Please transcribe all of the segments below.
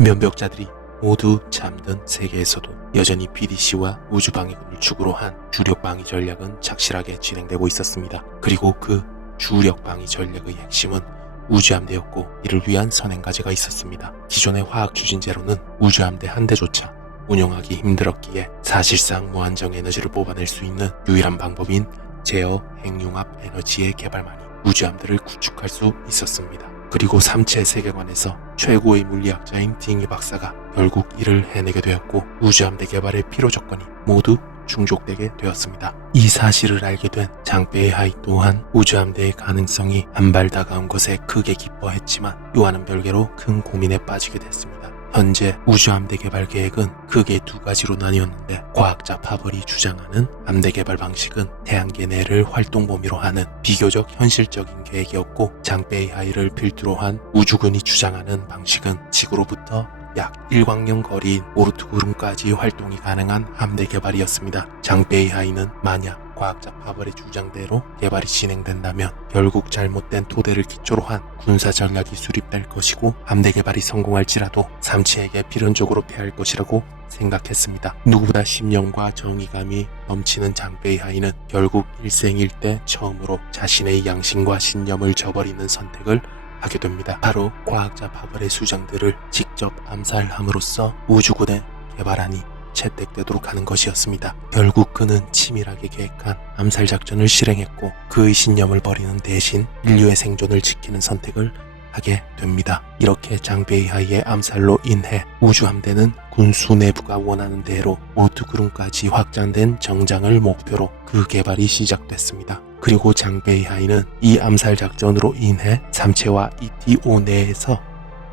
면벽자들이 모두 잠든 세계에서도 여전히 BDC와 우주방위군을 축으로 한 주력 방위 전략은 착실하게 진행되고 있었습니다. 그리고 그 주력 방위 전략의 핵심은 우주함대였고, 이를 위한 선행과제가 있었습니다. 기존의 화학 추진제로는 우주함대 한 대조차 운영하기 힘들었기에 사실상 무한정 에너지를 뽑아낼 수 있는 유일한 방법인 제어 핵융합 에너지의 개발만이 우주함대를 구축할 수 있었습니다. 그리고 삼체 세계관에서 최고의 물리학자인 딩이 박사가 결국 이를 해내게 되었고, 우주함대 개발의 필요 조건이 모두 충족되게 되었습니다. 이 사실을 알게 된 장베이하이 또한 우주함대의 가능성이 한 발 다가온 것에 크게 기뻐했지만 이와는 별개로 큰 고민에 빠지게 됐습니다. 현재 우주함대 개발 계획은 크게 두 가지로 나뉘었는데, 과학자 파벌이 주장하는 함대 개발 방식은 태양계 내를 활동 범위로 하는 비교적 현실적인 계획이었고, 장베이하이를 필두로 한 우주군이 주장하는 방식은 지구로부터 약 1광년 거리인 오르트구름까지 활동이 가능한 함대 개발이었습니다. 장베이하이는 만약 과학자 파벌의 주장대로 개발이 진행된다면 결국 잘못된 토대를 기초로 한 군사 전략이 수립될 것이고, 함대 개발이 성공할지라도 삼체에게 필연적으로 패할 것이라고 생각했습니다. 누구보다 신념과 정의감이 넘치는 장베이하이는 결국 일생일대 처음으로 자신의 양심과 신념을 저버리는 선택을 하게 됩니다. 바로 과학자 파벌의 수장들을 직접 암살함으로써 우주군의 개발안이 채택되도록 하는 것이었습니다. 결국 그는 치밀하게 계획한 암살 작전을 실행했고, 그의 신념을 버리는 대신 인류의 생존을 지키는 선택을 하게 됩니다. 이렇게 장베이하이의 암살로 인해 우주함대는 군수 내부가 원하는 대로 오르트구름까지 확장된 정장을 목표로 그 개발이 시작됐습니다. 그리고 장베이하이는 이 암살 작전으로 인해 삼체와 ETO 내에서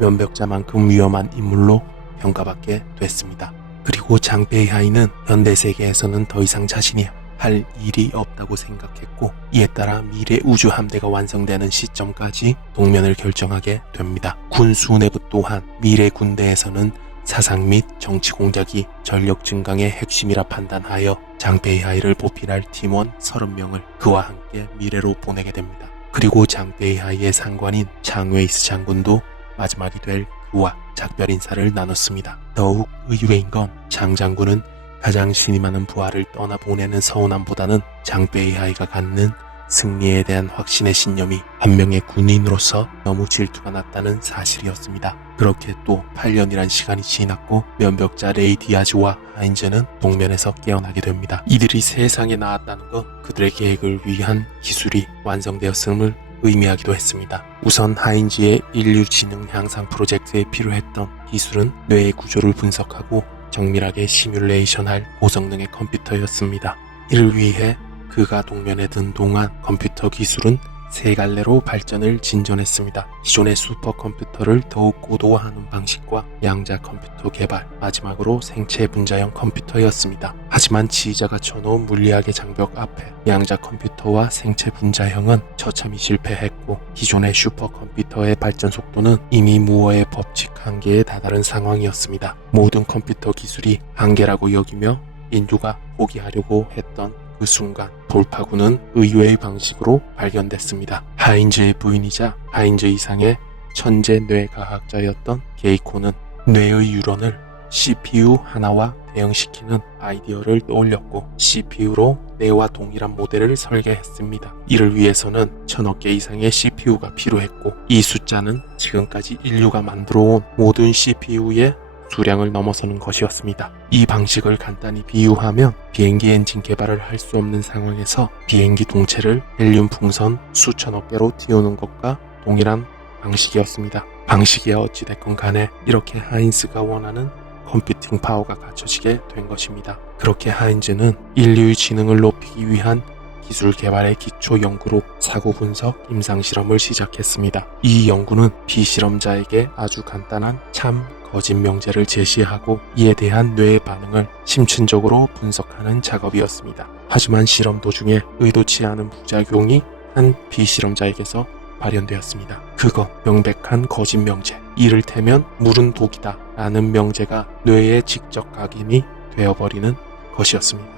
면벽자만큼 위험한 인물로 평가받게 됐습니다. 그리고 장베이하이는 현대 세계에서는 더 이상 자신이 할 일이 없다고 생각했고, 이에 따라 미래 우주 함대가 완성되는 시점까지 동면을 결정하게 됩니다. 군수 내부 또한 미래 군대에서는 사상 및 정치 공작이 전력 증강의 핵심이라 판단하여 장베이하이를 보필할 팀원 30명을 그와 함께 미래로 보내게 됩니다. 그리고 장베이하이의 상관인 장웨이스 장군도 마지막이 될 그와 작별 인사를 나눴습니다. 더욱 의외인 건 장 장군은 가장 신이 많은 부하를 떠나보내는 서운함보다는 장베이하이가 갖는 승리에 대한 확신의 신념이 한 명의 군인으로서 너무 질투가 났다는 사실이었습니다. 그렇게 또 8년이란 시간이 지났고, 면벽자 레이 디아즈와 하인즈는 동면에서 깨어나게 됩니다. 이들이 세상에 나왔다는 건 그들의 계획을 위한 기술이 완성되었음을 의미하기도 했습니다. 우선 하인즈의 인류 지능 향상 프로젝트에 필요했던 기술은 뇌의 구조를 분석하고 정밀하게 시뮬레이션할 고성능의 컴퓨터였습니다. 이를 위해 그가 동면에 든 동안 컴퓨터 기술은 세 갈래로 발전을 진전했습니다. 기존의 슈퍼컴퓨터를 더욱 고도화하는 방식과 양자 컴퓨터 개발, 마지막으로 생체 분자형 컴퓨터였습니다. 하지만 지휘자가 쳐놓은 물리학의 장벽 앞에 양자 컴퓨터와 생체 분자형은 처참히 실패했고, 기존의 슈퍼컴퓨터의 발전 속도는 이미 무어의 법칙 한계에 다다른 상황이었습니다. 모든 컴퓨터 기술이 한계라고 여기며 인류가 포기하려고 했던 그 순간 돌파구는 의외의 방식으로 발견됐습니다. 하인즈의 부인이자 하인즈 이상의 천재 뇌과학자였던 게이코는 뇌의 유런을 CPU 하나와 대응시키는 아이디어를 떠올렸고, CPU로 뇌와 동일한 모델을 설계했습니다. 이를 위해서는 1000억 개 이상의 CPU가 필요했고, 이 숫자는 지금까지 인류가 만들어온 모든 CPU의 수량을 넘어서는 것이었습니다. 이 방식을 간단히 비유하면 비행기 엔진 개발을 할 수 없는 상황에서 비행기 동체를 헬륨 풍선 수천억 개로 띄우는 것과 동일한 방식이었습니다. 방식이 어찌됐건 간에 이렇게 하인즈가 원하는 컴퓨팅 파워가 갖춰지게 된 것입니다. 그렇게 하인즈는 인류의 지능을 높이기 위한 기술 개발의 기초 연구로 사고 분석 임상실험을 시작했습니다. 이 연구는 비실험자에게 아주 간단한 참 거짓 명제를 제시하고 이에 대한 뇌의 반응을 심층적으로 분석하는 작업이었습니다. 하지만 실험 도중에 의도치 않은 부작용이 한 비실험자에게서 발현되었습니다. 그건 명백한 거짓 명제, 이를테면 물은 독이다 라는 명제가 뇌에 직접 각인이 되어버리는 것이었습니다.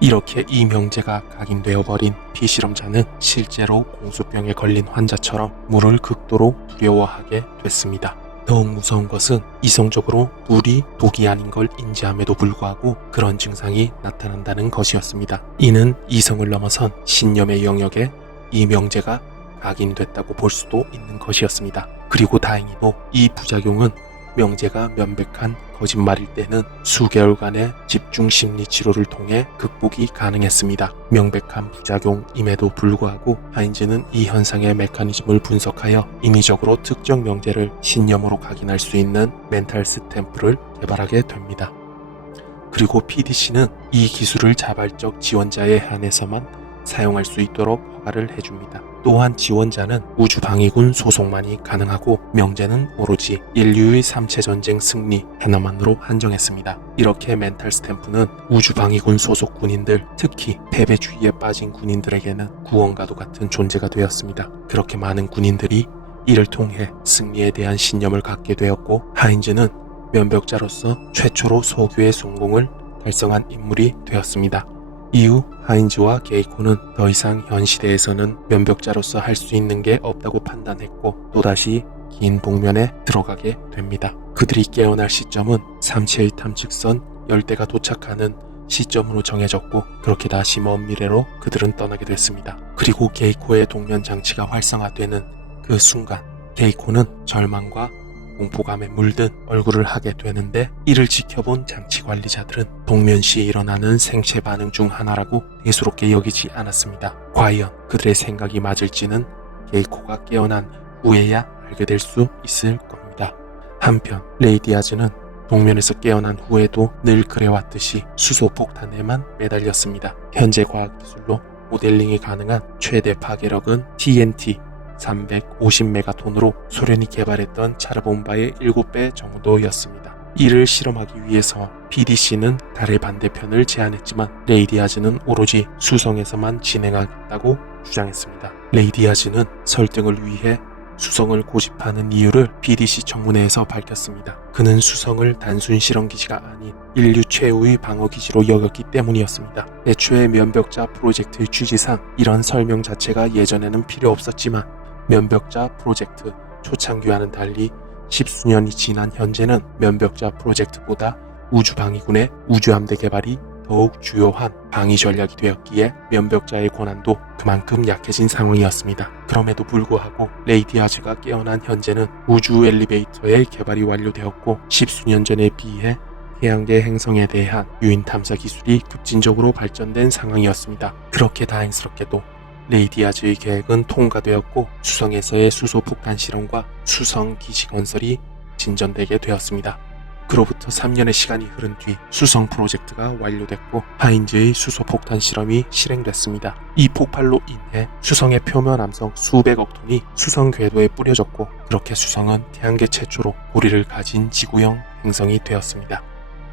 이렇게 이 명제가 각인되어버린 비실험자는 실제로 공수병에 걸린 환자처럼 물을 극도로 두려워하게 됐습니다. 더욱 무서운 것은 이성적으로 물이 독이 아닌 걸 인지함에도 불구하고 그런 증상이 나타난다는 것이었습니다. 이는 이성을 넘어선 신념의 영역에 이 명제가 각인됐다고 볼 수도 있는 것이었습니다. 그리고 다행히도 이 부작용은 명제가 명백한 거짓말일 때는 수개월간의 집중 심리 치료를 통해 극복이 가능했습니다. 명백한 부작용임에도 불구하고 하인즈는 이 현상의 메커니즘을 분석하여 임의적으로 특정 명제를 신념으로 각인할 수 있는 멘탈 스탬프를 개발하게 됩니다. 그리고 PDC는 이 기술을 자발적 지원자에 한해서만 사용할 수 있도록 허가를 해줍니다. 또한 지원자는 우주방위군 소속만이 가능하고 명제는 오로지 인류의 3차 전쟁 승리 하나만으로 한정했습니다. 이렇게 멘탈 스탬프는 우주방위군 소속 군인들, 특히 패배주의에 빠진 군인들에게는 구원과도 같은 존재가 되었습니다. 그렇게 많은 군인들이 이를 통해 승리에 대한 신념을 갖게 되었고 하인즈는 면벽자로서 최초로 소규의 성공을 달성한 인물이 되었습니다. 이후 하인즈와 게이코는 더 이상 현 시대에서는 면벽자로서 할 수 있는 게 없다고 판단했고 또다시 긴 복면에 들어가게 됩니다. 그들이 깨어날 시점은 3체의 탐측선 열대가 도착하는 시점으로 정해졌고 그렇게 다시 먼 미래로 그들은 떠나게 됐습니다. 그리고 게이코의 동면 장치가 활성화되는 그 순간 게이코는 절망과 공포감에 물든 얼굴을 하게 되는데 이를 지켜본 장치 관리자들은 동면시에 일어나는 생체 반응 중 하나라고 대수롭게 여기지 않았습니다. 과연 그들의 생각이 맞을지는 게이코가 깨어난 후에야 알게 될 수 있을 겁니다. 한편 레이디아즈는 동면에서 깨어난 후에도 늘 그래왔듯이 수소폭탄에만 매달렸습니다. 현재 과학기술로 모델링이 가능한 최대 파괴력은 TNT 350메가톤으로 소련이 개발했던 차르본바의 7배 정도였습니다. 이를 실험하기 위해서 PDC는 달의 반대편을 제안했지만 레이디아즈는 오로지 수성에서만 진행하겠다고 주장했습니다. 레이디아즈는 설득을 위해 수성을 고집하는 이유를 PDC 청문회에서 밝혔습니다. 그는 수성을 단순 실험기지가 아닌 인류 최후의 방어기지로 여겼기 때문이었습니다. 애초에 면벽자 프로젝트의 취지상 이런 설명 자체가 예전에는 필요 없었지만 면벽자 프로젝트 초창기와는 달리 십수년이 지난 현재는 면벽자 프로젝트보다 우주방위군의 우주함대 개발이 더욱 주요한 방위 전략이 되었기에 면벽자의 권한도 그만큼 약해진 상황이었습니다. 그럼에도 불구하고 레이디아즈가 깨어난 현재는 우주 엘리베이터의 개발이 완료되었고 십수년 전에 비해 태양계 행성에 대한 유인 탐사 기술이 급진적으로 발전된 상황이었습니다. 그렇게 다행스럽게도 레이디아즈의 계획은 통과되었고 수성에서의 수소폭탄 실험과 수성 기지 건설이 진전되게 되었습니다. 그로부터 3년의 시간이 흐른 뒤 수성 프로젝트가 완료됐고 하인즈의 수소폭탄 실험이 실행됐습니다. 이 폭발로 인해 수성의 표면 함성 수백억 톤이 수성 궤도에 뿌려졌고 그렇게 수성은 태양계 최초로 고리를 가진 지구형 행성이 되었습니다.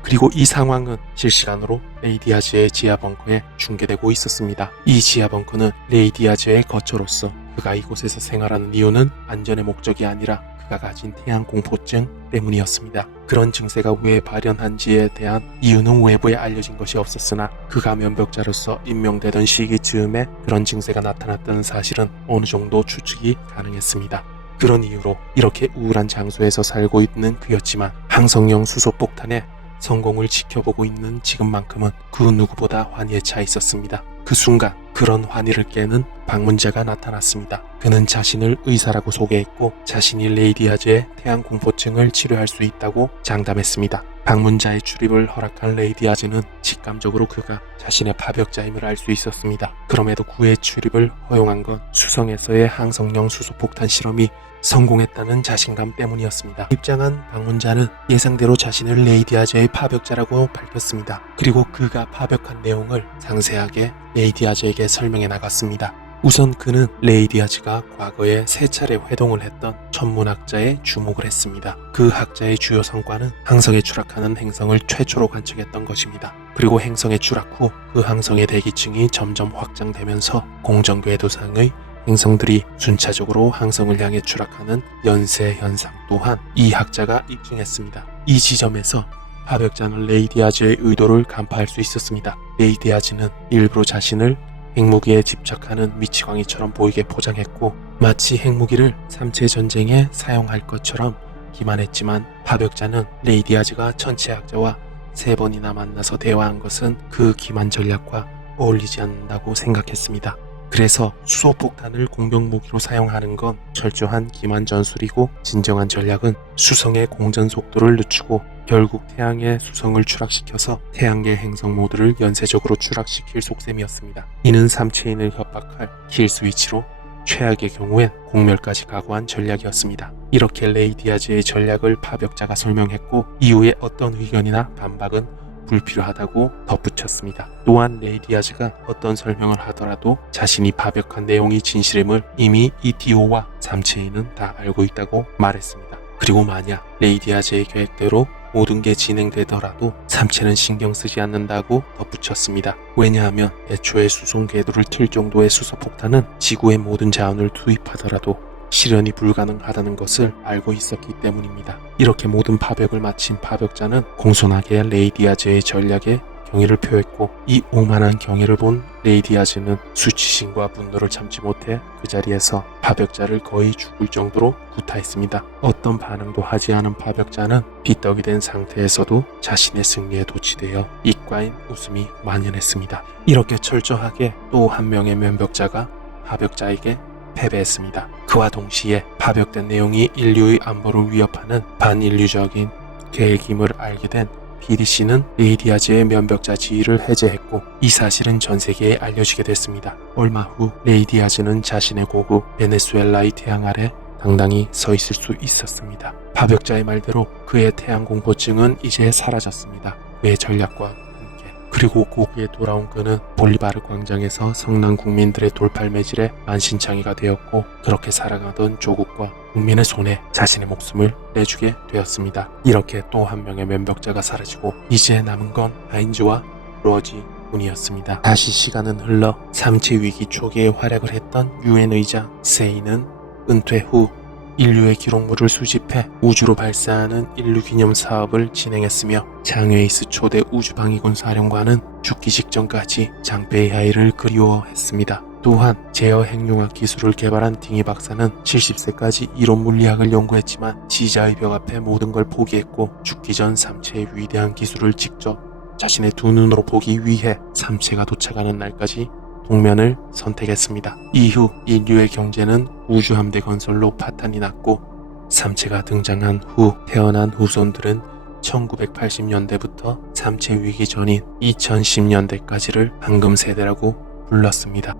그리고 이 상황은 실시간으로 레이디아즈의 지하 벙커에 중계되고 있었습니다. 이 지하 벙커는 레이디아즈의 거처로서 그가 이곳에서 생활하는 이유는 안전의 목적이 아니라 그가 가진 태양 공포증 때문이었습니다. 그런 증세가 왜 발현한지에 대한 이유는 외부에 알려진 것이 없었으나 그가 면벽자로서 임명되던 시기 즈음에 그런 증세가 나타났다는 사실은 어느 정도 추측이 가능했습니다. 그런 이유로 이렇게 우울한 장소에서 살고 있는 그였지만 항성형 수소폭탄에 성공을 지켜보고 있는 지금만큼은 그 누구보다 환희에 차 있었습니다. 그 순간 그런 환희를 깨는 방문자가 나타났습니다. 그는 자신을 의사라고 소개했고 자신이 레이디아즈의 태양 공포증을 치료할 수 있다고 장담했습니다. 방문자의 출입을 허락한 레이디아즈는 직감적으로 그가 자신의 파벽자임을 알 수 있었습니다. 그럼에도 그의 출입을 허용한 건 수성에서의 항성형 수소폭탄 실험이 성공했다는 자신감 때문이었습니다. 입장한 방문자는 예상대로 자신을 레이디아즈의 파벽자라고 밝혔습니다. 그리고 그가 파벽한 내용을 상세하게 레이디아즈에게 설명해 나갔습니다. 우선 그는 레이디아즈가 과거에 3차례 회동을 했던 천문학자에 주목을 했습니다. 그 학자의 주요 성과는 항성에 추락하는 행성을 최초로 관측했던 것입니다. 그리고 행성에 추락 후 그 항성의 대기층이 점점 확장되면서 공정궤도상의 행성들이 순차적으로 항성을 향해 추락하는 연쇄 현상 또한 이 학자가 입증했습니다. 이 지점에서 파벽자는 레이디아즈의 의도를 간파할 수 있었습니다. 레이디아즈는 일부러 자신을 핵무기에 집착하는 미치광이처럼 보이게 포장했고 마치 핵무기를 3차 전쟁에 사용할 것처럼 기만했지만 파벽자는 레이디아즈가 천체학자와 3번이나 만나서 대화한 것은 그 기만 전략과 어울리지 않는다고 생각했습니다. 그래서 수소폭탄을 공격무기로 사용하는 건 철저한 기만 전술이고 진정한 전략은 수성의 공전 속도를 늦추고 결국 태양의 수성을 추락시켜서 태양계 행성 모두를 연쇄적으로 추락시킬 속셈이었습니다. 이는 삼체인을 협박할 킬 스위치로 최악의 경우엔 공멸까지 각오한 전략이었습니다. 이렇게 레이디아즈의 전략을 파벽자가 설명했고 이후에 어떤 의견이나 반박은 불필요하다고 덧붙였습니다. 또한 레이디아즈가 어떤 설명을 하더라도 자신이 파벽한 내용이 진실임을 이미 ETO와 삼체인은 다 알고 있다고 말했습니다. 그리고 만약 레이디아즈의 계획대로 모든 게 진행되더라도 삼체는 신경 쓰지 않는다고 덧붙였습니다. 왜냐하면 애초에 수송 궤도를 틀 정도의 수소폭탄은 지구의 모든 자원을 투입하더라도 실현이 불가능하다는 것을 알고 있었기 때문입니다. 이렇게 모든 파벽을 마친 파벽자는 공손하게 레이디아즈의 전략에 경의를 표했고 이 오만한 경의를 본 레이디아즈는 수치심과 분노를 참지 못해 그 자리에서 파벽자를 거의 죽을 정도로 구타했습니다. 어떤 반응도 하지 않은 파벽자는 삐떡이 된 상태에서도 자신의 승리에 도취되어 이과인 웃음이 만연했습니다. 이렇게 철저하게 또 한 명의 면벽자가 파벽자에게 패배했습니다. 그와 동시에 파벽된 내용이 인류의 안보를 위협하는 반인류적인 계획임을 알게 된 PDC는 레이디아즈의 면벽자 지위를 해제했고 이 사실은 전 세계에 알려지게 됐습니다. 얼마 후 레이디아즈는 자신의 고국 베네수엘라의 태양 아래 당당히 서 있을 수 있었습니다. 파벽자의 말대로 그의 태양 공포증은 이제 사라졌습니다. 그의 전략과 그리고 고국에 돌아온 그는 볼리바르 광장에서 성난 국민들의 돌팔매질에 만신창이가 되었고 그렇게 살아가던 조국과 국민의 손에 자신의 목숨을 내주게 되었습니다. 이렇게 또 한 명의 면벽자가 사라지고 이제 남은 건 하인즈와 로지 뿐이었습니다. 다시 시간은 흘러 삼체 위기 초기에 활약을 했던 유엔 의장 세이는 은퇴 후 인류의 기록물을 수집해 우주로 발사하는 인류 기념 사업을 진행했으며 장웨이스 초대 우주방위군 사령관은 죽기 직전까지 장베이하이를 그리워했습니다. 또한 제어 핵융합 기술을 개발한 딩이 박사는 70세까지 이론 물리학을 연구했지만 지자의 벽 앞에 모든 걸 포기했고 죽기 전 삼체의 위대한 기술을 직접 자신의 두 눈으로 보기 위해 삼체가 도착하는 날까지 동면을 선택했습니다. 이후 인류의 경제는 우주함대 건설로 파탄이 났고 삼체가 등장한 후 태어난 후손들은 1980년대부터 삼체 위기 전인 2010년대까지를 황금 세대라고 불렀습니다.